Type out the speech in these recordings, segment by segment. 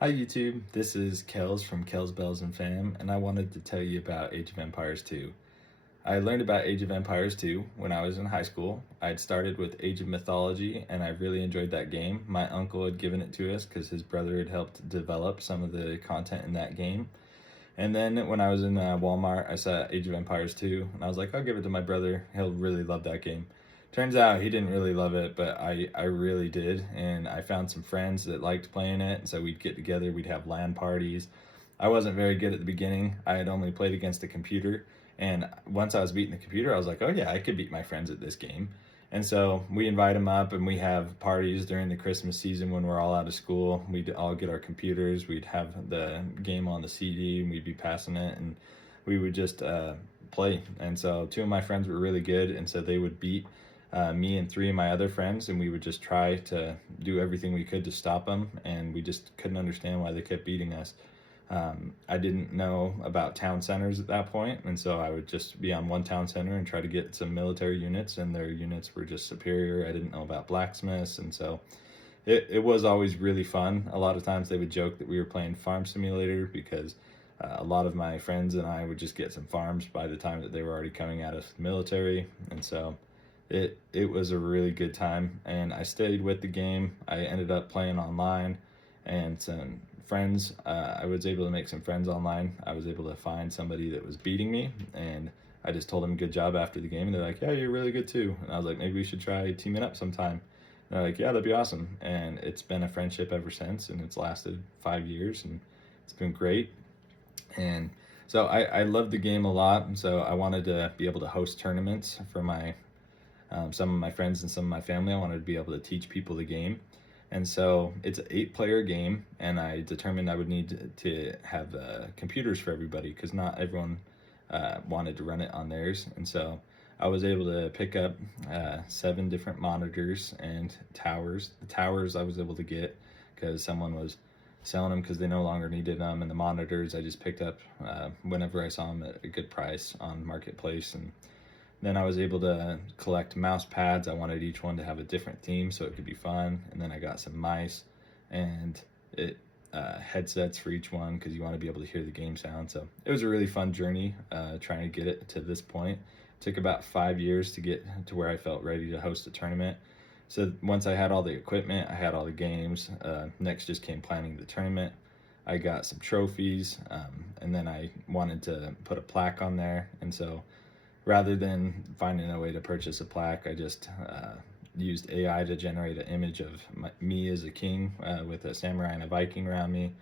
Hi YouTube, this is Kels from Kels Bells and Fam, and I wanted to tell you about Age of Empires 2. I learned about Age of Empires 2 when I was in high school. I'd started with Age of Mythology, and I really enjoyed that game. My uncle had given it to us because his brother had helped develop some of the content in that game. And then when I was in Walmart, I saw Age of Empires 2, and I was like, I'll give it to my brother. He'll really love that game. Turns out he didn't really love it, but I really did. And I found some friends that liked playing it. And so we'd get together, we'd have LAN parties. I wasn't very good at the beginning. I had only played against a computer. And once I was beating the computer, I was like, oh yeah, I could beat my friends at this game. And so we invite them up and we have parties during the Christmas season when we're all out of school. We'd all get our computers, we'd have the game on the CD and we'd be passing it and we would just play. And so two of my friends were really good and so they would beat me and three of my other friends, and we would just try to do everything we could to stop them, and we just couldn't understand why they kept beating us. I didn't know about town centers at that point, and so I would just be on one town center and try to get some military units, and their units were just superior. I didn't know about blacksmiths, and so it was always really fun. A lot of times they would joke that we were playing Farm Simulator because a lot of my friends and I would just get some farms by the time that they were already coming out of the military, and so it was a really good time. And I stayed with the game. I ended up playing online, and some friends. I was able to make some friends online. I was able to find somebody that was beating me, and I just told them good job after the game, and they're like, "Yeah, you're really good too." And I was like, "Maybe we should try teaming up sometime." And they're like, "Yeah, that'd be awesome." And it's been a friendship ever since, and it's lasted 5 years, and it's been great. And so I love the game a lot, and so I wanted to be able to host tournaments for my some of my friends and some of my family. I wanted to be able to teach people the game. And so it's an 8 player game, and I determined I would need to have computers for everybody because not everyone wanted to run it on theirs. And so I was able to pick up 7 different monitors and towers. The towers I was able to get because someone was selling them because they no longer needed them, and the monitors I just picked up whenever I saw them at a good price on Marketplace. And then I was able to collect mouse pads. I wanted each one to have a different theme so it could be fun. And then I got some mice and headsets for each one because you want to be able to hear the game sound. So it was a really fun journey trying to get it to this point. It took about 5 years to get to where I felt ready to host a tournament. So once I had all the equipment, I had all the games. Next just came planning the tournament. I got some trophies, and then I wanted to put a plaque on there. And so rather than finding a way to purchase a plaque, I just used AI to generate an image of me as a king with a samurai and a Viking around me.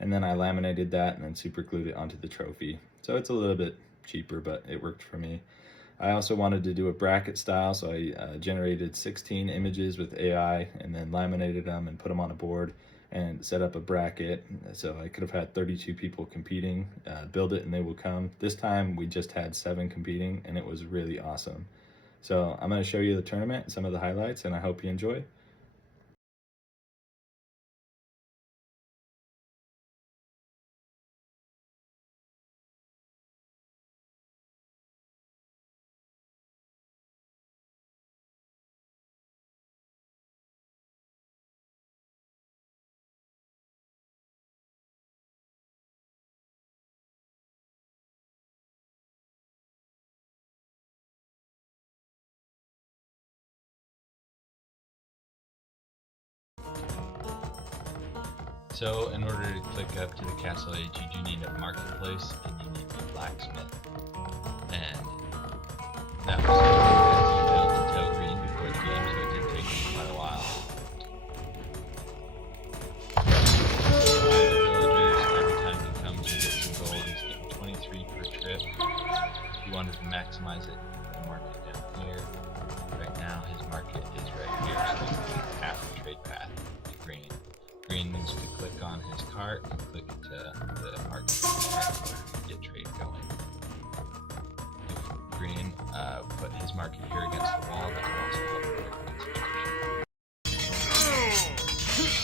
And then I laminated that and then super glued it onto the trophy. So it's a little bit cheaper, but it worked for me. I also wanted to do a bracket style, so I generated 16 images with AI and then laminated them and put them on a board and set up a bracket. So I could have had 32 people competing, build it and they will come. This time we just had 7 competing, and it was really awesome. So I'm going to show you the tournament, some of the highlights, and I hope you enjoy. So in order to click up to the Castle Age, you do need a marketplace and you need a blacksmith. And that was as you built until green before the game, so it did take me quite a while. Villagers, every time he comes you get some gold. He's getting 23 per trip. If you wanted to maximize it, you can mark it down here. Right now his market is right here, so you can get half the trade path to green. Green means to click on his cart and click to the market to get trade going. If green put his market here against the wall, that will also help with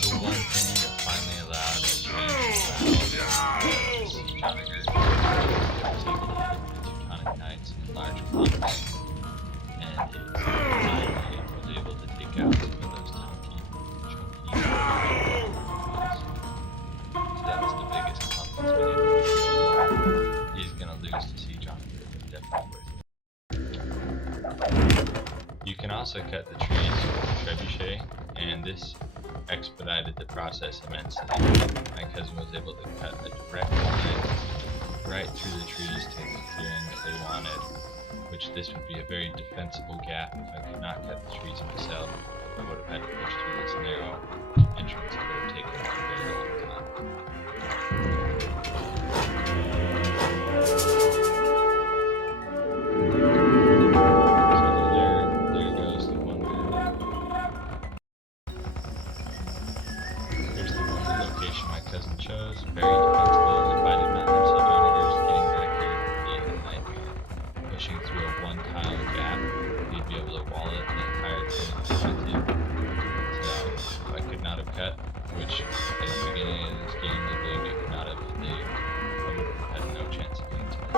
the one thing that finally allowed a strange battle was Siege Onager. It was able to hit the Teutonic Knights in large clumps, and it finally was able to take out some of those chunky also cut the trees with a trebuchet, and this expedited the process immensely. My cousin was able to cut a direct line right through the trees to the clearing that they wanted, which this would be a very defensible gap. If I could not cut the trees myself, I would have had to push through this narrow entrance that would have taken a very long time. So there goes the wonder. Here's the wonder location my cousin chose. Very defensible. If I did not have some monitors, getting back here would be a nightmare. Pushing through a one-tile gap, we'd be able to wall it the entire thing if we wanted to. So if I could not have cut, which at the beginning of this game they believe I could not have, I would have had no chance of getting to this.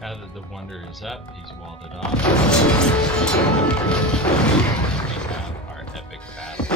Now that the wonder is up, he's walled it off. We have our epic battle.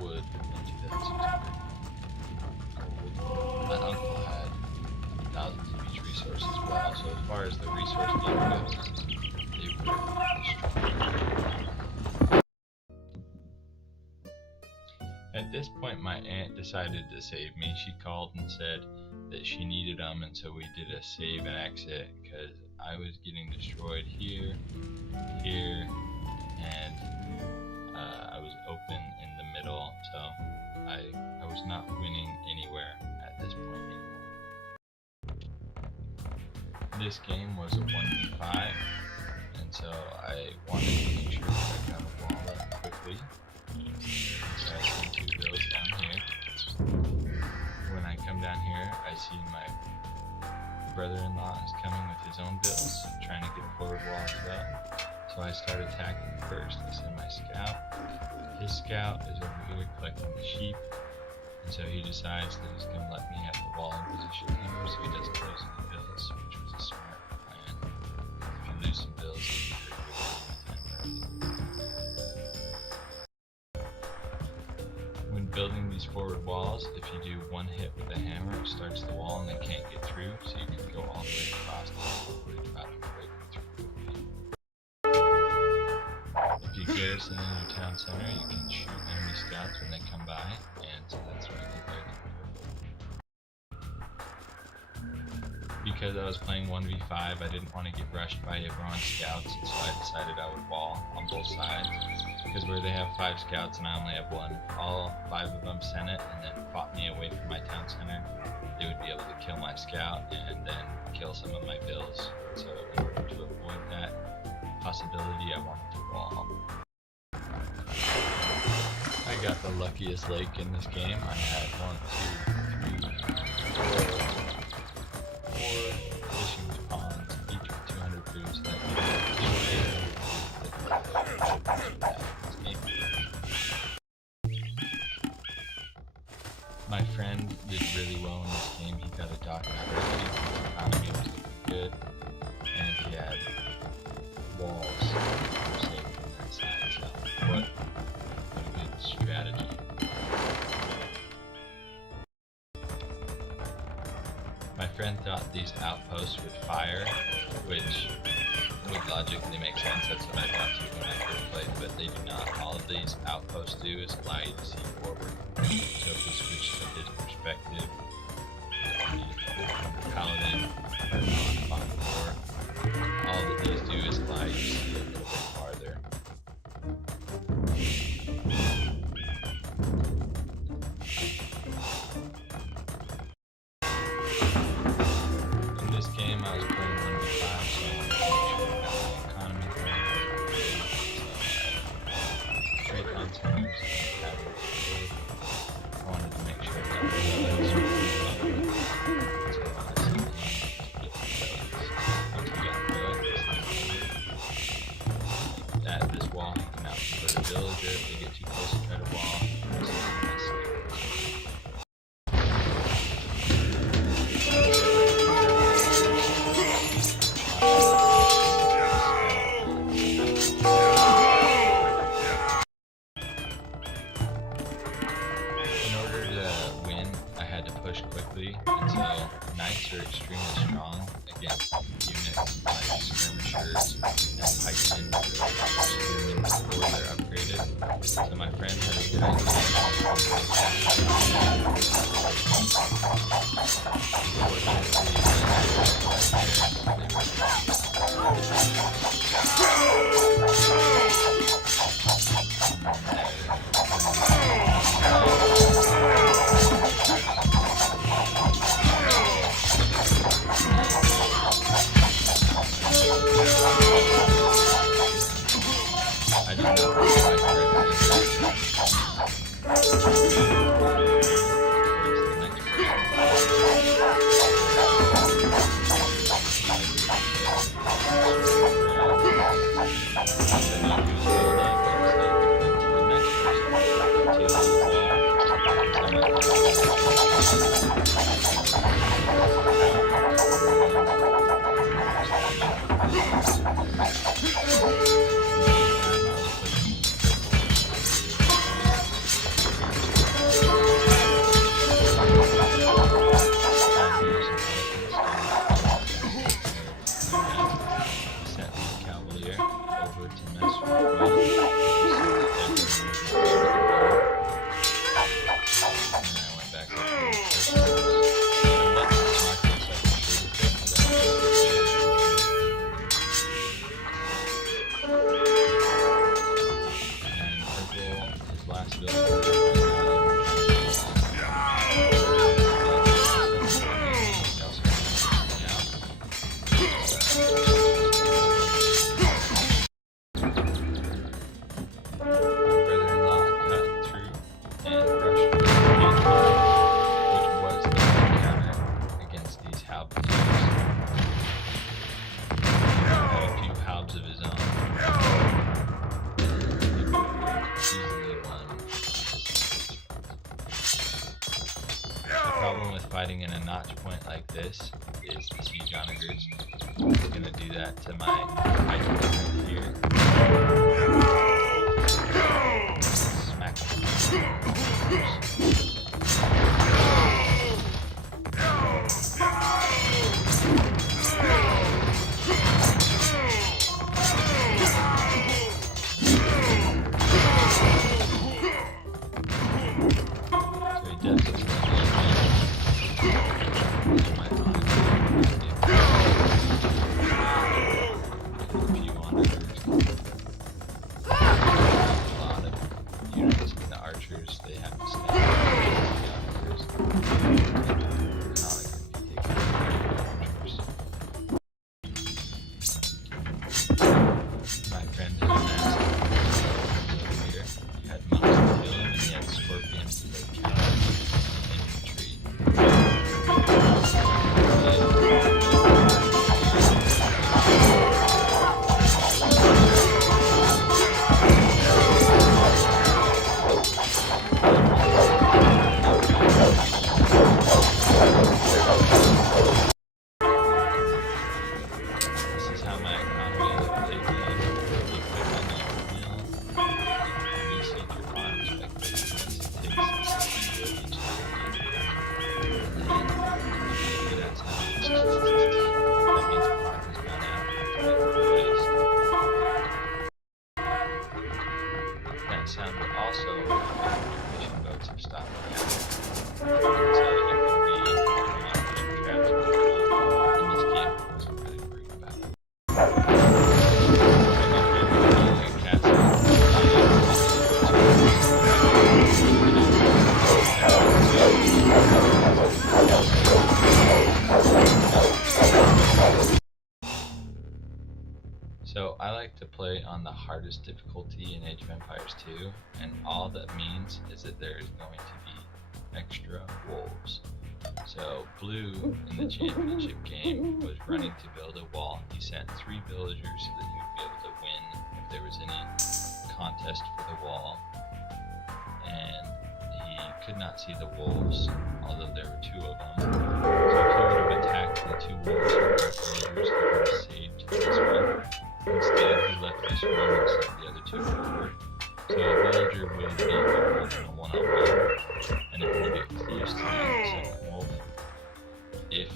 Wood in 2016. My uncle had thousands of each resource as well, so as far as the resource game goes, they were destroyed. At this point, my aunt decided to save me. She called and said that she needed them, and so we did a save and exit because I was getting destroyed here, here, and I was open in the middle, so I was not winning anywhere at this point anymore. This game was a 1v5, and so I wanted to make sure that I got a wall up quickly. So I sent 2 bills down here. When I come down here, I see my brother-in-law is coming with his own bills, trying to get a forward wall as well. So I start attacking first. I send my scout. His scout is over here collecting the sheep, and so he decides that he's going to let me have the wall in position here so he doesn't lose any bills, which was a smart plan. If you lose some bills, it'll be very good. When building these forward walls, if you do one hit with a hammer, it starts the wall and they can't get through, so you can go all the way across and worried about breaking through. If you garrison in your town center, you can shoot enemy scouts when they come by, and so that's what I did there. Because I was playing 1v5, I didn't want to get rushed by everyone's scouts, and so I decided I would wall on both sides. Because where they have 5 scouts and I only have 1, all 5 of them sent it and then fought me away from my town center. They would be able to kill my scout and then kill some of my bills. So in order to avoid that possibility, I wanted to wall. I got the luckiest lake in this game. I had 1, 2, 3, 4 fishing ponds, each with 200 food, so that my friend did really well in this friend thought these outposts would fire, which would logically make sense. That's what I thought too when I first played, but they do not. All of these outposts do is allow you to see forward. So if we switch to his perspective, the paladin or on 4, all that these do is allow you to see a little bit farther. In this game, I was playing 1v5, so I wanted to make sure that the economy thing was great on terms and having food. I wanted to make sure that the others were low. So honestly, once we got good, at this wall, you can now convert a villager if they get too close to try to wall. In order to win, I had to push quickly, and so knights are extremely strong against units like skirmishers and pikemen spearmen before they're upgraded. So my friend had a good idea. I don't know if fighting in a notch point like this is the siege onagers. I'm gonna do that to my Viking right here. Smack so he does this. They have to stay. My friend is over here. You had monks to kill him, and he had scorpions to go counter infantry. This is how my economy is played. You click on the mill, you see your farms like this. It takes each time. And then that's how So I like to play on the hardest difficulty in Age of Empires 2, and all that means is that there is going to be extra wolves. So Blue in the championship game was running to build a wall. He sent 3 villagers so that he would be able to win if there was any contest for the wall. And he could not see the wolves, although there were 2 of them. So if he would have attacked the 2 wolves with the villagers, he would have saved this one. Instead, he left this one and sent the other 2 forward. So a villager will be able to one-on-one, and it will get close to the second wolf if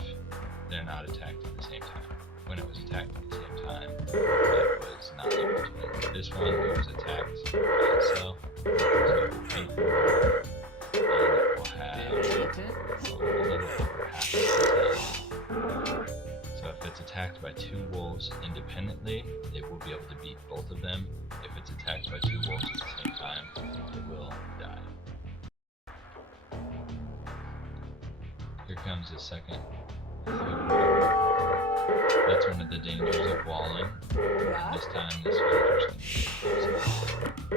they're not attacked at the same time. When it was attacked at the same time, it was not able to win. This one, it was attacked by itself, so it will beat, and it will have a little over half of the. So if it's attacked by 2 wolves independently, it will be able to beat both of them. If it's attacked by 2 wolves at the same time, it will die. Here comes the second food wolf. That's one of the dangers of walling. Yeah. This time this villager's going to be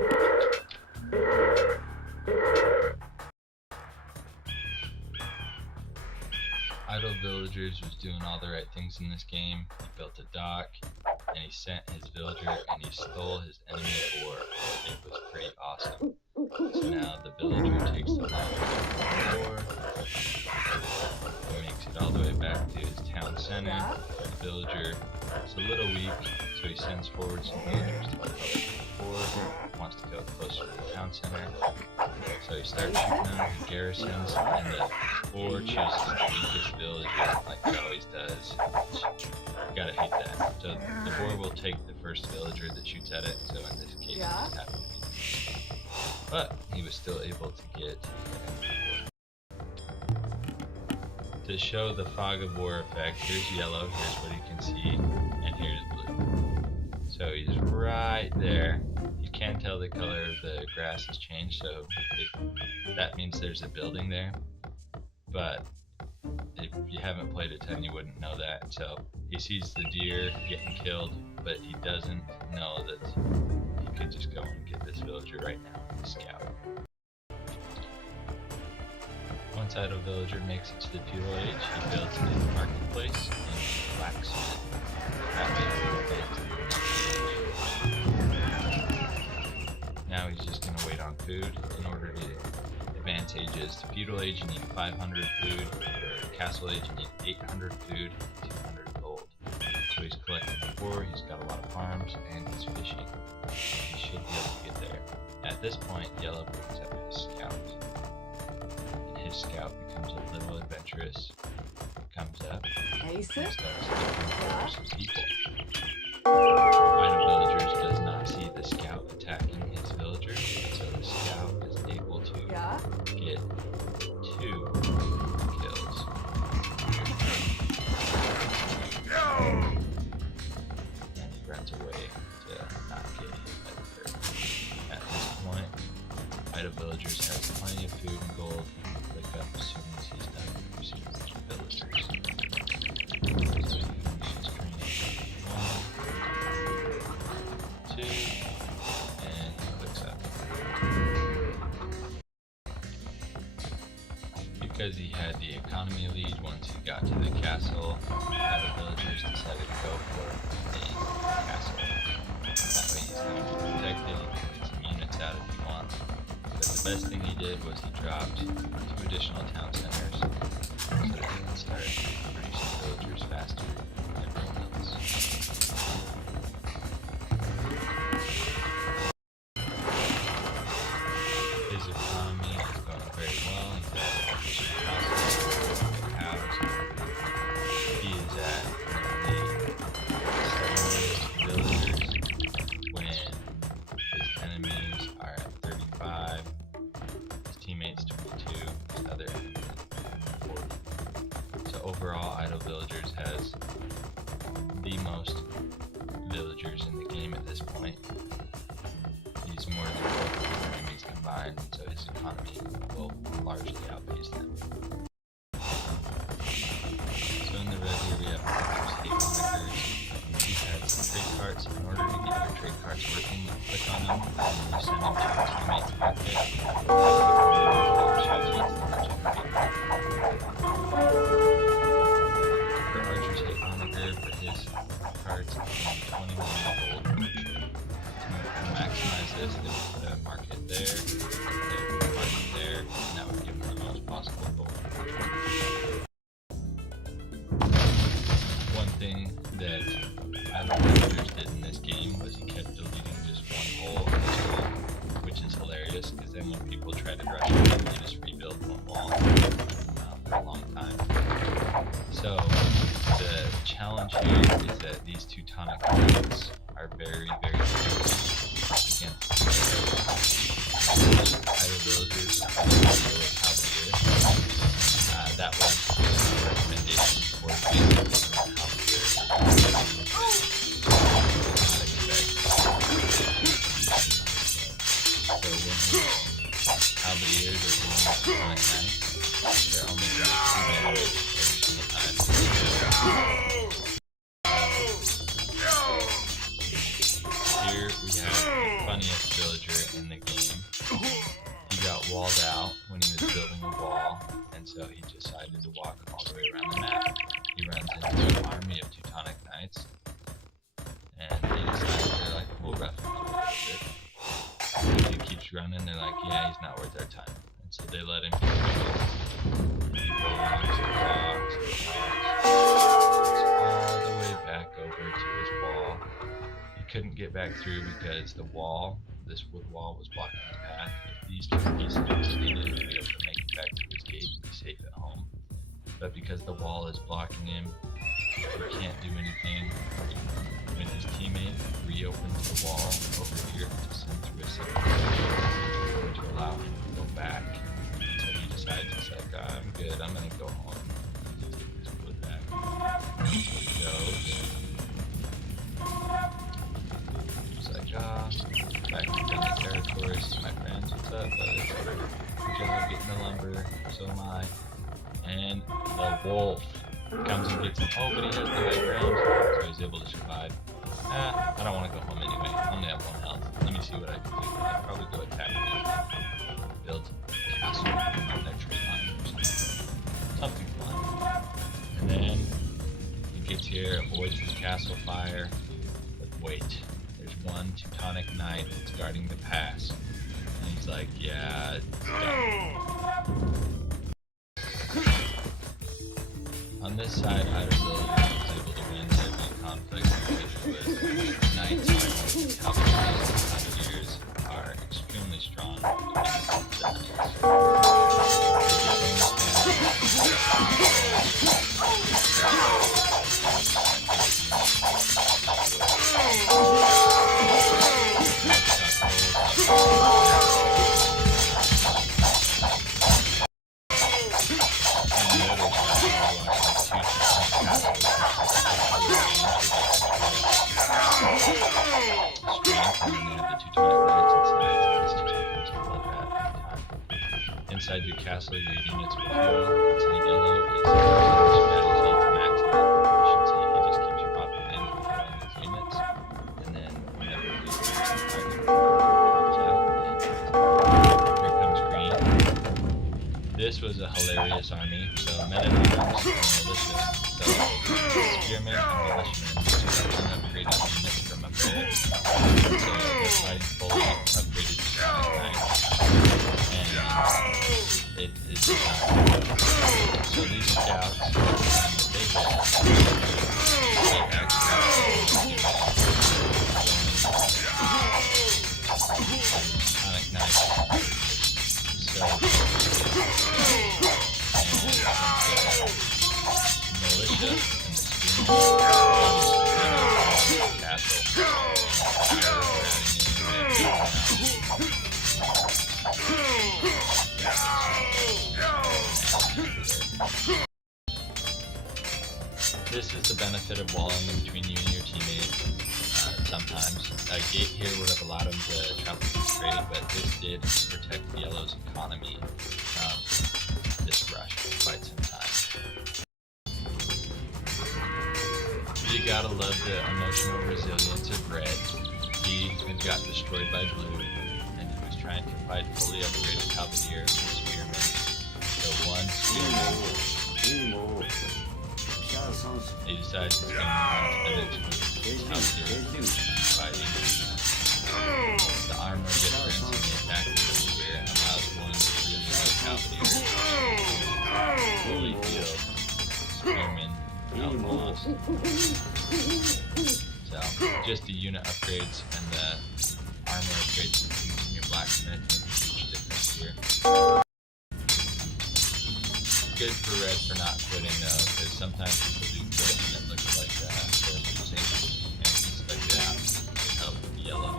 Idle Villagers was doing all the right things in this game. He built a dock, and he sent his villager, and he stole his enemy ore. It was pretty awesome. So now the villager takes the long way ore, and makes it all the way back to his town center. The villager is a little weak, so he sends forward some villagers to go forward. Wants to go closer to the town center. So he starts shooting down the garrisons, and the boar chooses the weakest villager, like it always does. You gotta hate that. So the boar will take the first villager that shoots at it, so in this case it just happened to be me. But he was still able to get the boar. To show the fog of war effect, here's yellow, here's what you can see, and here's blue. So he's right there. You can tell the color of the grass has changed, so that means there's a building there. But if you haven't played a ton, you wouldn't know that. So he sees the deer getting killed, but he doesn't know that he could just go and get this villager right now with a scout. Once Idle Villager makes it to the feudal age, he builds a new marketplace and blacksmith. That way he will get to the next age. Now he's just going to wait on food in order to advance ages. To feudal age you need 500 food, for castle age you need 800 food, 200 gold. So he's collecting ore, he's got a lot of farms, and he's fishing. He should be able to get there. At this point, Yellow brings up his scout. And his scout becomes a little adventurous, comes up, and starts looking for some people. Idle Villagers does not see the scout attacking his villager, so the scout is able to get 2 kills. And he runs away to not get hit by the third. At this point, Idle Villagers has plenty of food and gold he can pick up as soon as he's done producing villagers. So he finishes training 1, 2, and he clicks up. Because he had the economy lead once he got to the castle, Idle Villagers decided to go for the castle. That way he's going to be protected, he can get some units out if he wants. But the best thing he did was he dropped 2 additional town centers so that he can start producing villagers faster than everyone else. His economy is going very well. He's got efficient houses, good house. He is at the 7th villagers when his enemies are at 35, his teammates 22, his other enemies 40. So overall, Idle Villagers has the most villagers in the game at this point. He's more than both of his enemies combined, so his economy will largely outpace them. So in the red here we have Villagers Hate Monikers. He had some trade carts in order to get your trade cards working, you click on them, and then you send them to your teammate's market. For Archer's hit Onager, for his cards, 20 million gold per trade. To maximize this, they would put a market there, they would put a market there, and that would give them the most possible gold. One thing that either villagers did in this game was he kept deleting just one hole in his wall, which is hilarious because then when people try to rush him, they just rebuild one wall for a long time. So the challenge here is that these Teutonic knights are very, very good against either villagers or Halberd. That was a recommendation for the game. Halberdiers are doing Teutonic knights. They're only doing 2 damage every single time. Here we have the funniest villager in the game. He got walled out when he was building a wall, and so he decided to walk all the way around the map. He runs into an army of Teutonic knights, and they decide they're like, we'll rough him up a little bit. He keeps running, they're like, yeah, he's not worth our time. And so they let him keep going. He walks all the way back over to his wall. He couldn't get back through because the wall, this wood wall, was blocking his path. If these two pieces were completed, he'd be able to make it back to his gate and be safe at home. But because the wall is blocking him, he can't do anything. When his teammate reopens the wall over here to send through a second to allow him to go back. So he decides, he's like, I'm good, I'm gonna go home. Take this wood back. So he goes. He's like, back to friendly territory, see my friends, what's up, buddy? Good job getting the lumber, so am I. And the wolf comes and gets him. Oh, but he has the high ground, so he's able to survive. I don't want to go home anyway. I only have 1 health. Let me see what I can do. I'll probably go attack him. Build a castle on their tree line or something fun. And then he gets here, avoids the castle fire. But wait, there's one Teutonic knight that's guarding the pass. And he's like, yeah, it's done. On this side, either villager was able to win every conflict because knights and Halberdiers are extremely strong against the knights. Inside your castle, your units will heal. Inside yellow is a strategy to maximize efficiency. He just keeps popping in and throwing these units, and then whenever he pops out, here comes green. This was a hilarious army. So men-at-arms and militia. So spearmen and militiamen upgraded units from up there. So they're fighting fully upgraded Teutonic knights. It is not good. So these scouts, they actually Teutonic knights. So militia and the spearmen castle. This is the benefit of walling in between you and your teammates. Sometimes a gate here would have allowed him to travel through trade, but this did protect the Yellow's economy from this rush for quite some time. You gotta love the emotional resilience of Red. He had got destroyed by Blue, and he was trying to fight fully upgraded Halberdier with Spearman. So one Spearman, he decides he's going to launch the next move. Halberdier fighting. The armor difference in the attack of the spear allows one to really make Halberdier fully healed. Spearman now lost. So, just the unit upgrades and the armor upgrades in your blacksmith make a huge difference here. Good for Red for not quitting though, because sometimes people do quit and it looks like they're losing, and he stuck it out to help Yellow.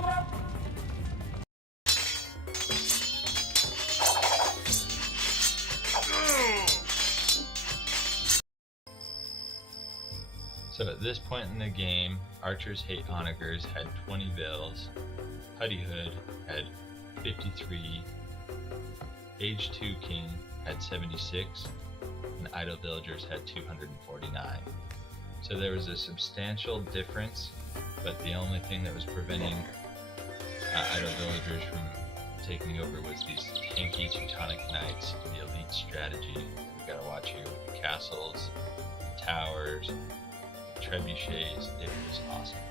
So at this point in the game, Archers Hate Onagers had 20 bills, Putty Hood had 53, Age 2 King had 76, and Idle Villagers had 249. So there was a substantial difference, but the only thing that was preventing Idle Villagers from taking over was these tanky Teutonic Knights, the elite strategy. You gotta watch here with the castles, the towers, trebuchets. It was awesome.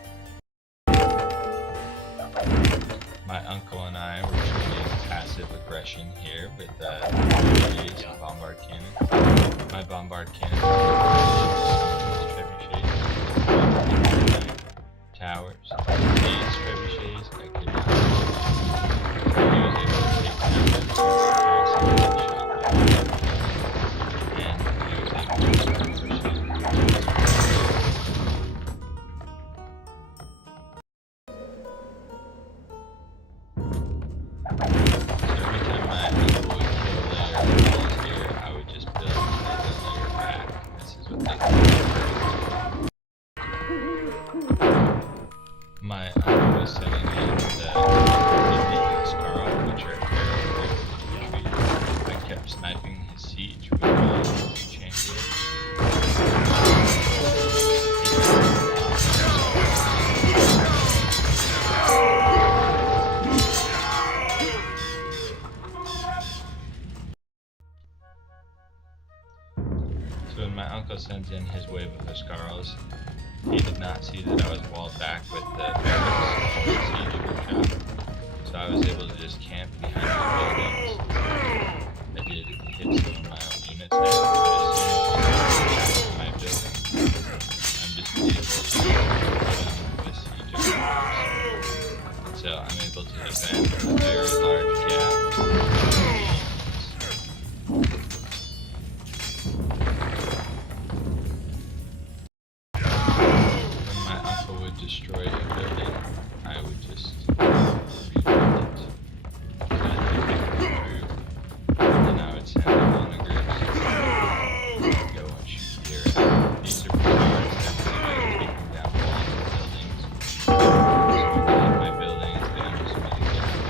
My uncle and I were treating passive aggression here with trebuchets and bombard cannon. My bombard cannon trebuchets, towers, these trebuchets I could not. He was able to take down the castle and he was able to my uncle was sending in the Scarl, which are very retreat. I kept sniping his siege with my champion. So when my uncle sends in his wave of Huskarls, he did not see that I was walled back with the barracks siege workshop, so I was able to just camp behind the buildings. I did hit some of my own units there, but as soon as I got to my building, I'm just able to with siege workers. So I'm able to defend a very large gap. Destroy a building, I would just rebuild it. And then I would send them on a group to go and shoot here at. These are pretty taking down walls and buildings. So when I hit my buildings, then I'm just going to get out.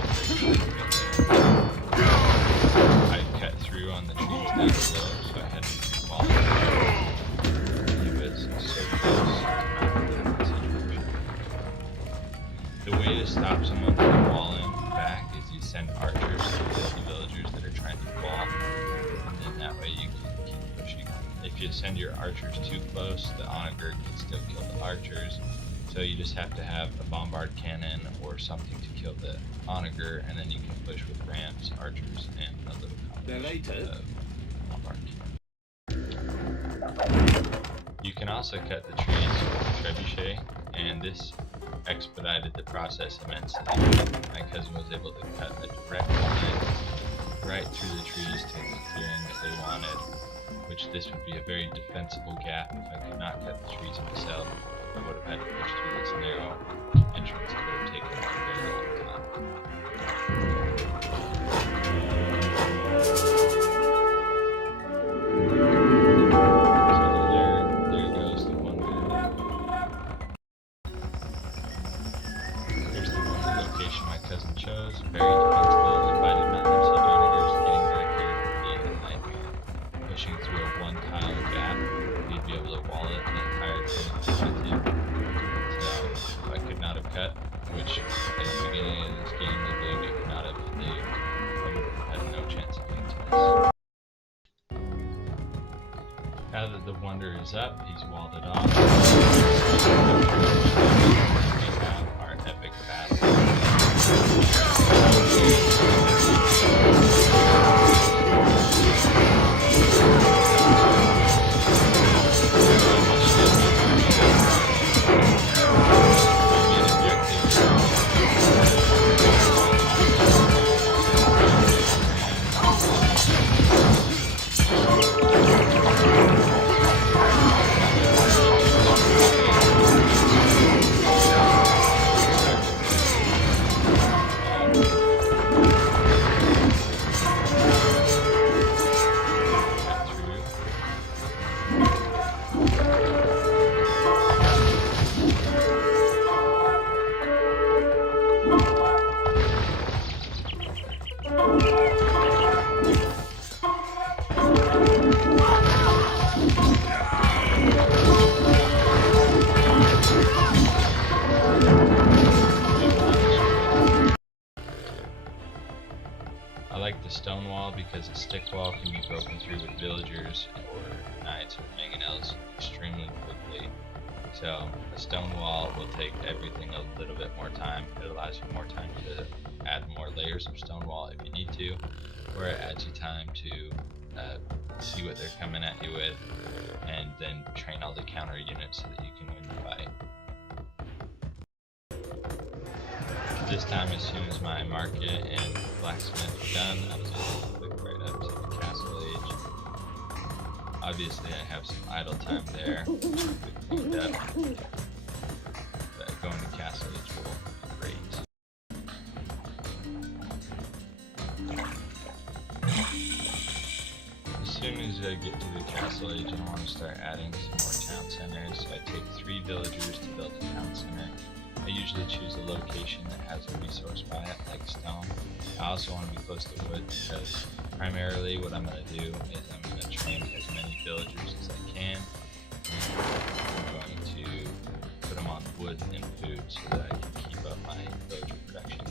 I cut through on the trees down below, so I had to wall it. He was so close. The way to stop someone from walling back is you send archers to kill the villagers that are trying to wall, and then that way you can keep pushing. If you send your archers too close, the onager can still kill the archers, so you just have to have a bombard cannon or something to kill the onager, and then you can push with rams, archers, and a little combination of bombard cannon. You can also cut the trees with a trebuchet, and this expedited the process immensely. My cousin was able to cut a direct line right through the trees to the clearing that they wanted, which this would be a very defensible gap. If I could not cut the trees myself, I would have had to push through this narrow entrance that would have taken a very long time. My cousin chose, very defensible, divided mountains, so Donagers getting back here would be a nightmare. Pushing through a one-tile gap, he'd be able to wall it the entire thing if he wanted to. which at the beginning of this game they believe it could not have. They probably had no chance of getting to this. Now that the wonder is up, he's walled it off. We have our epic battle. I like the stone wall because a stick wall can be broken through with villagers or knights or mangonels extremely quickly. So a stone wall will take everything a little bit more time. It allows you more time to add more layers of stone wall if you need to, or it adds you time to see what they're coming at you with, and then train all the counter units so that you can win the fight. This time, as soon as my market and blacksmith were done, I was able to click right up to the castle age. Obviously, I have some idle time there, which I cleaned up, but going to castle age will be great. As soon as I get to the castle age, I want to start adding some more town centers. So I take 3 villagers to build a town center. I usually choose a location that has a resource by it, like stone. I also want to be close to wood because primarily what I'm going to do is I'm going to train as many villagers as I can. I'm going to put them on wood and food so that I can keep up my villager production.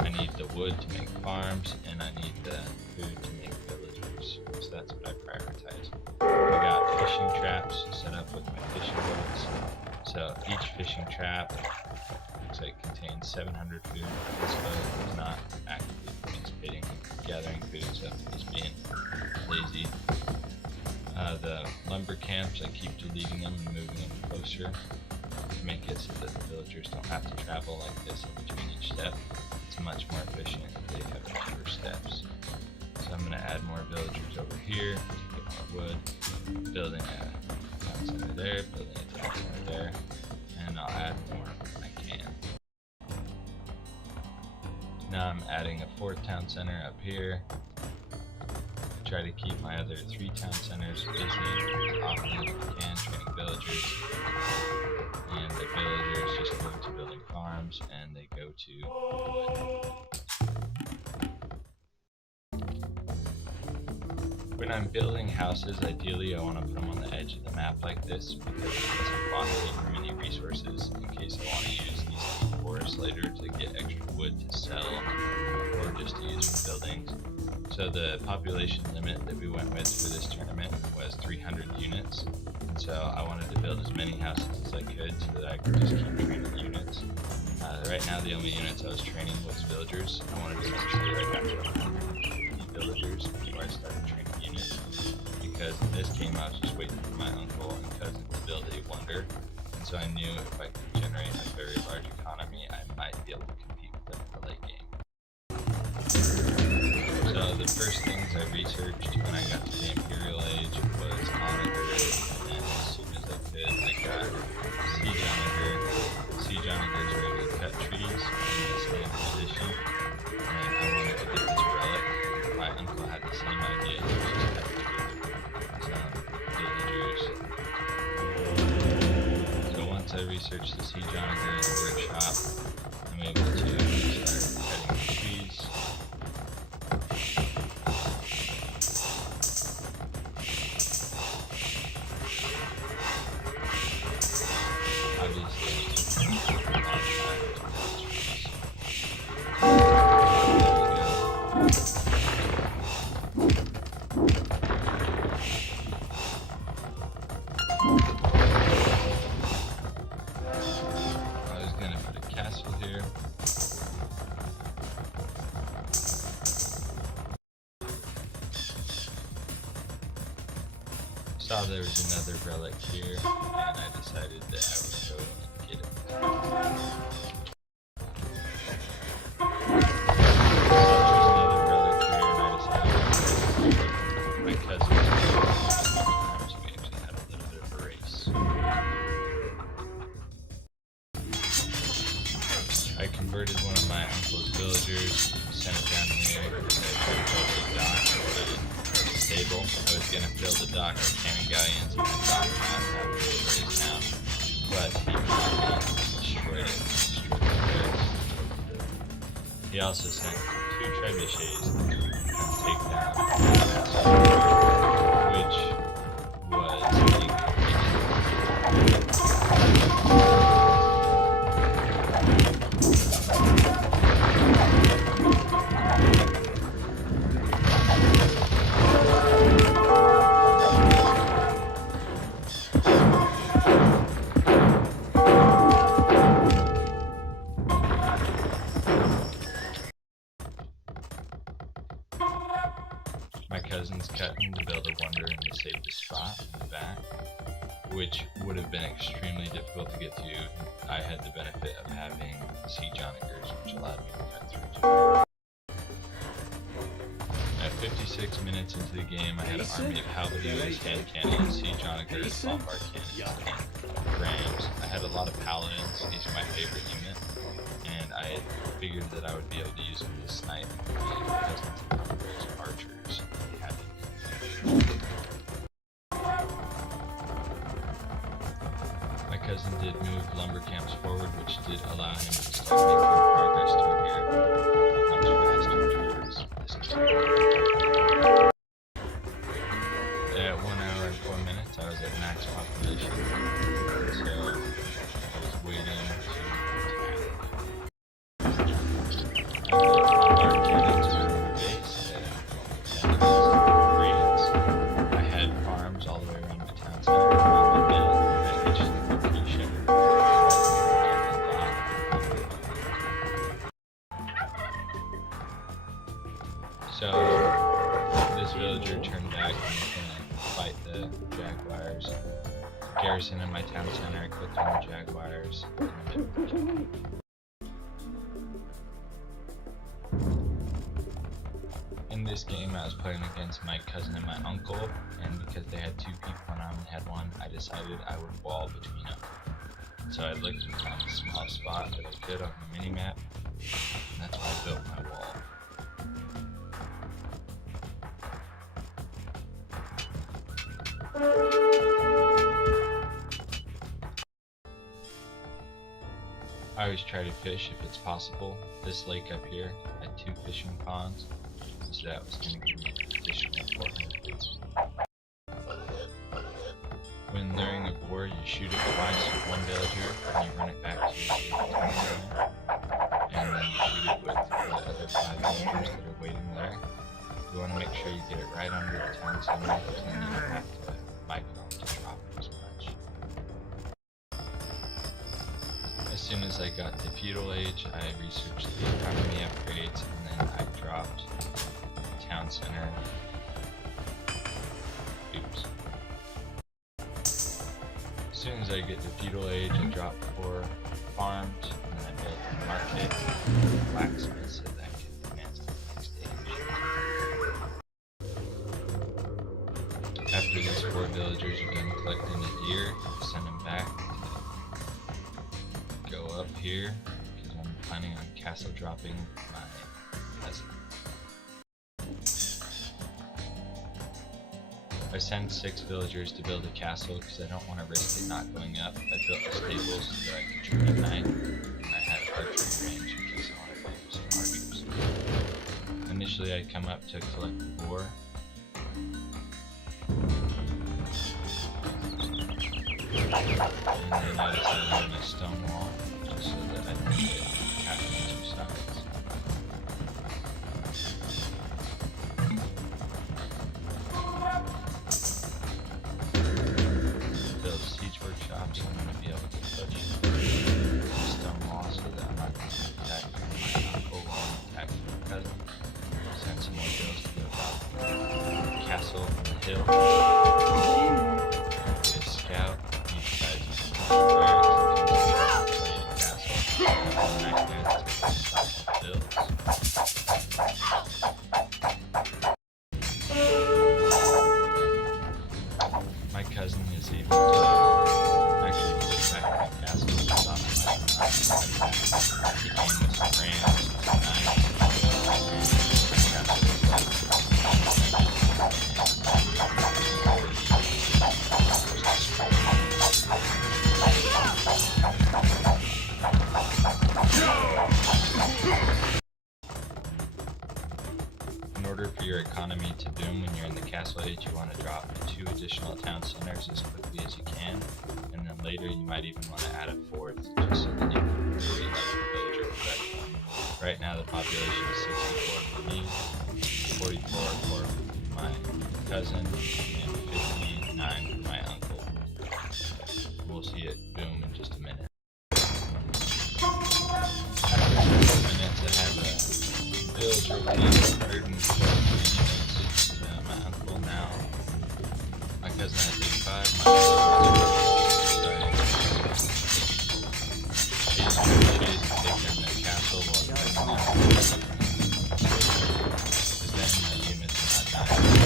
I need the wood to make farms, and I need the food to make villagers. So that's what I prioritize. I got fishing traps set up with my fishing boats. So each fishing trap looks like contains 700 food. This boat is not actively participating in gathering food, so it's being lazy. The lumber camps, I keep deleting them and moving them closer to make it so that the villagers don't have to travel like this in between each step. It's much more efficient if they have fewer steps. So I'm going to add more villagers over here to get more wood, building a town center there, building a town center there, and I'll add more when I can. Now I'm adding a 4th town center up here. I try to keep my other 3 town centers busy as often as I can, training villagers. And the villagers just go to building farms, and they go to wood. When I'm building houses, ideally I want to put them on the edge of the map like this because it doesn't block me from any resources in case I want to use these forests later to get extra wood to sell or just to use for buildings. So the population limit that we went with for this tournament was 300 units, and so I wanted to build as many houses as I could so that I could just keep training units. Right now the only units I was training was villagers. I wanted to eventually right after 150 villagers before I started training units, because in this game I was just waiting for my uncle and cousin to build a wonder, and so I knew if I could generate a very large economy I might be able to compete with them in the late game. So the first things I researched when I got to the Imperial Age was Onager, and then as soon as I could I got Siege Onager. Siege Onager is ready to cut trees in the same position, and I wanted to get this relic. My uncle had the same idea, he was just having some villagers. So once I researched the Siege Onager in the workshop, I'm able to start cutting trees. Obviously, it took me a lot of time to build trees. castle here. Saw there was another relic here, and I decided that I would go and get it. My cousin was so we actually had a little bit of a race. I converted one of my uncle's villagers, sent it down here, and I tried to build a dock and a stable. I was gonna fill the dock with cannon galleons and the dock not have to raise now, but he destroyed it. Destroyed the barracks. He also sent 2 trebuchets to take down which was my cousin's cutting to build a wonder in the safest spot in the back, which would have been extremely difficult to get to. I had the benefit of having siege onagers, which allowed me to cut through to. At 56 minutes into the game, I had an army of halberdiers, hand cannons, siege onagers, bombard cannons, and rams. I had a lot of paladins. These are my favorite unit, and I figured that I would be able to use them to snipe my cousin's archers. My cousin did move lumber camps forward, which did allow him to start making progress through here. Much faster towards this area. At 1 hour and 4 minutes, I was at max population, so I was waiting to attack. I built bombard cannons around the base and raids. I had farms all the way around my town center. So this villager turned back and was gonna fight the jaguars. Garrison in my town center, I clicked on the jaguars. In this game, I was playing against my cousin and my uncle, and because they had 2 people and I only had 1, I decided I would wall between them. So I looked to find a small spot that I could on the mini map, and that's why I built my wall. I always try to fish if it's possible. This lake up here had 2 fishing ponds, so that was going to give me an additional 400 boots. When luring a boar, you shoot it twice with 1 villager, and you run it back to your town center, and then you shoot it with the other 5 villagers that are waiting there. You want to make sure you get it right under the town center, and then you don't have to micro to drop it as much. As soon as I got to feudal age, I researched the economy upgrades, and then I dropped town center. Oops. As soon as I get to feudal age, I dropped 4 farms, and then I built a market, blacksmith, so that I could advance to the next stage. After these 4 villagers are done collecting a deer, I send them back to go up here, because I'm planning on castle dropping my peasant. I send 6 villagers to build a castle because I don't want to risk it not going up. I built a stable so that I could train at night, and I had archery range in case I wanted to use some archers. Initially I'd come up to collect the boar. And then I decided on a stone wall just so that I don't get attacked on 2 sides. Build siege workshops, I'm going to be able to push the stone wall so that I'm not My cousin is able to actually put back my castle and stop my he came with some rams, some knights, In order for your economy to boom when you're in the castle age, you want to drop 2 additional town centers as quickly as you can, and then later you might even want to add a 4th just so that you can create like a villager effect. Right now the population is 64 for me, 44 for my cousin, and 59 for my uncle. We'll see it boom in just a minute. After a few minutes, I have a village release 143 units. My uncle now, my cousin has 85, my uncle has 35. They take them to their castle while they're there. Because then the units are not dying.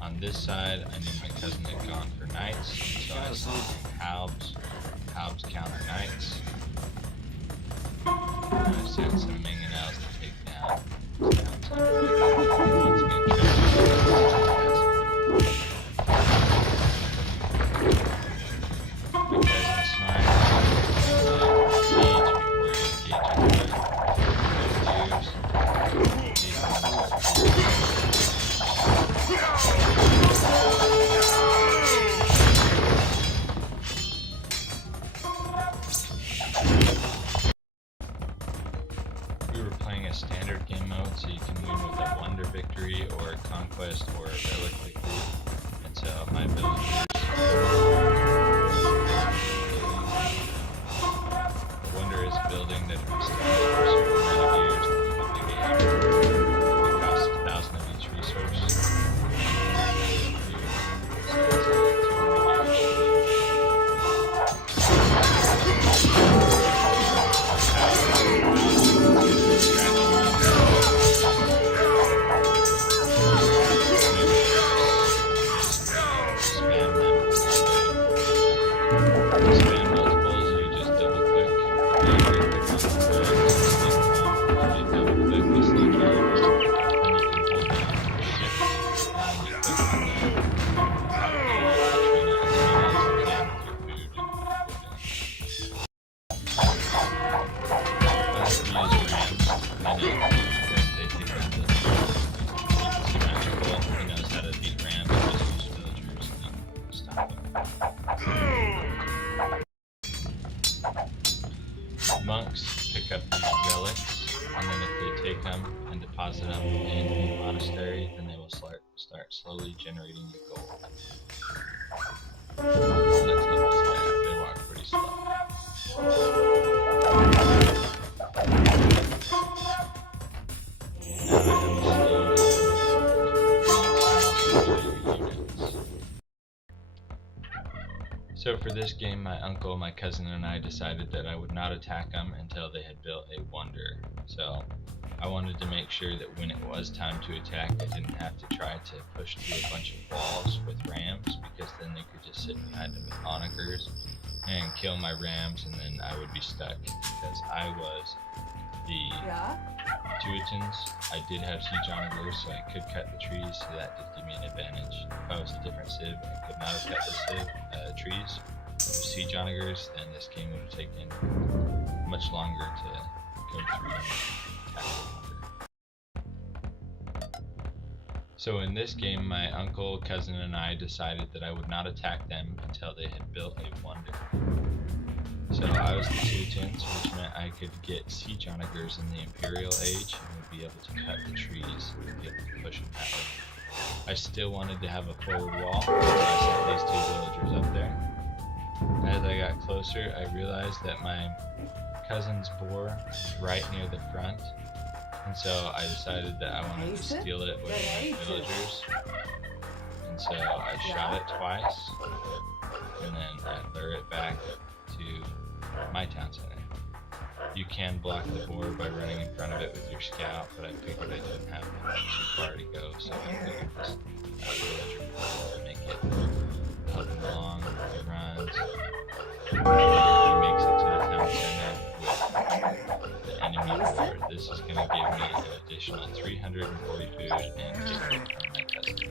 On this side, I knew my cousin had gone for knights, so I sent in Halbs. Halbs counter knights. I sent some Minganels to take down. Once again, we were playing a standard game mode, so you can win with a wonder victory or a conquest or a relic victory. And so my villagers, the wonder is a building that has been started for a certain amount of years to become a game. It costs 1,000 of each resource. So it's 200 years. Spam multiples, you just double click, and you click on the bird, and you double click this little carriage, and you can hold down shift, and you click on the Monks pick up these relics, and then if they take them and deposit them in the monastery, then they will start slowly generating you gold. That's not much bad. They walk pretty slow. Now I have So for this game, my uncle, my cousin, and I decided that I would not attack them until they had built a wonder. So I wanted to make sure that when it was time to attack, I didn't have to try to push through a bunch of walls with rams, because then they could just sit behind them with onagers and kill my rams, and then I would be stuck because I was the Teutons. I did have siege onagers, so I could cut the trees, so that did give me an advantage. If I was a different civ, I could not have cut the trees. With siege onagers, then this game would have taken much longer to go through and attack the wonder. So in this game, my uncle, cousin, and I decided that I would not attack them until they had built a wonder. So I was the Teutons, which meant I could get siege onagers in the Imperial Age and would be able to cut the trees and be able to push them that way. I still wanted to have a forward wall, so I set these 2 villagers up there. As I got closer, I realized that my cousin's boar was right near the front, and so I decided that I wanted to steal it with my villagers. And so I shot it twice, and then I lure it back to my town center. You can block the boar by running in front of it with your scout, but I figured I didn't have too far to go, so I figured this villager to make it help him along. He runs. He makes it to the town center with the enemy boar. This is going to give me an additional 340 food and get rid of my cousin.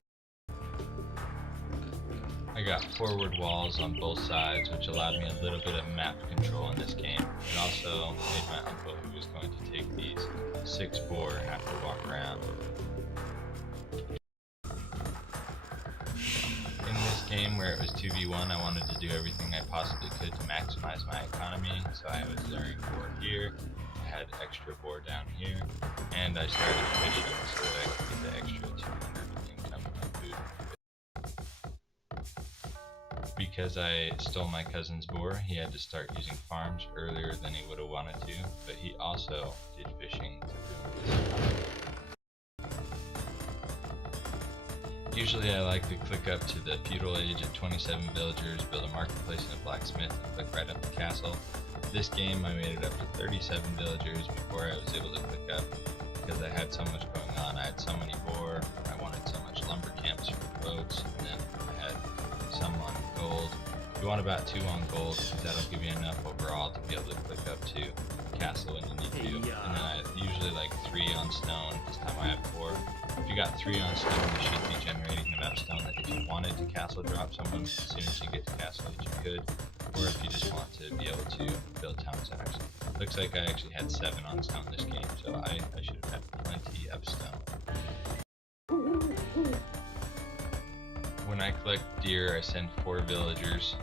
I got forward walls on both sides, which allowed me a little bit of map control in this game. It also made my uncle, who was going to take these 6 boar, have to walk around. In this game where it was 2v1, I wanted to do everything I possibly could to maximize my economy, so I was luring boar here, I had extra boar down here, and I started fishing so that I could get the extra 200 income from food. Because I stole my cousin's boar, he had to start using farms earlier than he would have wanted to, but he also did fishing to boom this. Usually I like to click up to the feudal age at 27 villagers, build a marketplace and a blacksmith, and click right up the castle. This game I made it up to 37 villagers before I was able to click up, because I had so much going on. I had so many boar, I wanted so much lumber camps for the boats, and then I had some on gold. You want about 2 on gold, because that'll give you enough overall to be able to click up to castle when you need to. And then I usually like 3 on stone. This time I have 4. If you got 3 on stone, you should be generating enough stone that if you wanted to castle drop someone, as soon as you get to castle age you could, or if you just want to be able to build town centers. Looks like I actually had 7 on stone this game, so I should have had plenty of stone. When I collect deer, I send 4 villagers,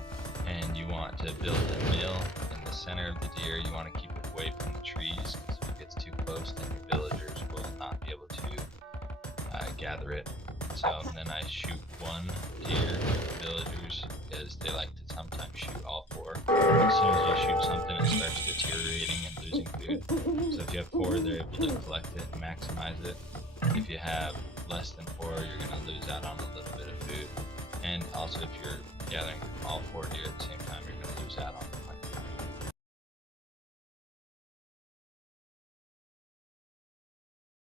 and you want to build a mill in the center of the deer. You want to keep it away from the trees, because if it gets too close, then your villagers will not be able to gather it. So then I shoot 1 deer with the villagers, because they like to sometimes shoot all 4. As soon as you shoot something, it starts deteriorating and losing food. So if you have 4, they're able to collect it and maximize it. If you have less than 4, you're going to lose out on a little bit of food. And also if you're gathering all 4 deer at the same time, you're going to lose out on